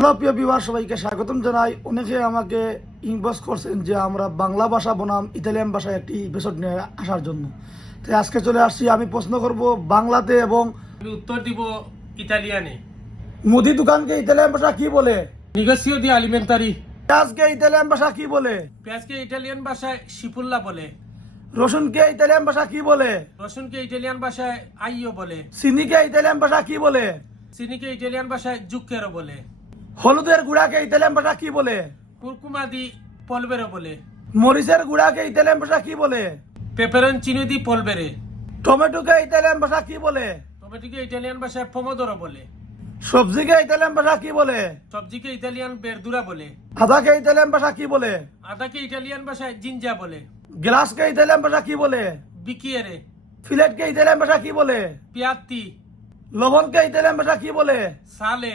Hello প্রিয় viewer, সবাইকে স্বাগতম জানাই। অনেকে আমাকে ইনবক্স করছেন যে আমরা বাংলা ভাষা বনাম ইতালিয়ান ভাষায় একটি এপিসোড নিয়ে আসার জন্য। তাই আজকে চলে আসছি। আমি প্রশ্ন করব বাংলাতে এবং আমি উত্তর দিব ইতালিয়ানে। মুদি দোকানকে ইতালিয়ান ভাষা কি বলে? নিগোসিও দি আলিমেন্টারি। পেঁয়াজকে ইতালিয়ান ভাষা কি বলে? পেঁয়াজকে ইটালিয়ান ভাষায় শিপুল্লা বলে। রসুনকে ইতালিয়ান ভাষা কি বলে? রসুনকে ইটালিয়ান ভাষায় আইয়ো বলে। চিনিকে ইতালিয়ান ভাষা কি বলে? চিনিকে ইটালিয়ান ভাষায় জুক্কেরো বলে। হলুদের গুঁড়াকে ইতালিয়ান ভাষা কি বলে? কুরকুমা দি পলবেরো বলে। মরিচের গুঁড়াকে ইতালিয়ান ভাষা কি বলে? পেপারোনচিনো দি পলবেরে। টমেটোকে ইতালিয়ান ভাষা কি বলে? টমেটোকে ইটালিয়ান ভাষায় পমোদোরো বলে। সবজিকে ইতালিয়ান ভাষা কি বলে? সবজিকে ইটালিয়ান বেরদুরা বলে। আদাকে ইতালিয়ান ভাষা কি বলে? আদাকে ইটালিয়ান ভাষায় জিঞ্জা বলে। গ্লাসকে ইতালিয়ান ভাষা কি বলে? বিকিয়েরে। ফিলেটকে ইতালিয়ান ভাষা কি বলে? পিয়াত্তি। লবণকে ইতালিয়ান ভাষা কি বলে? সালে।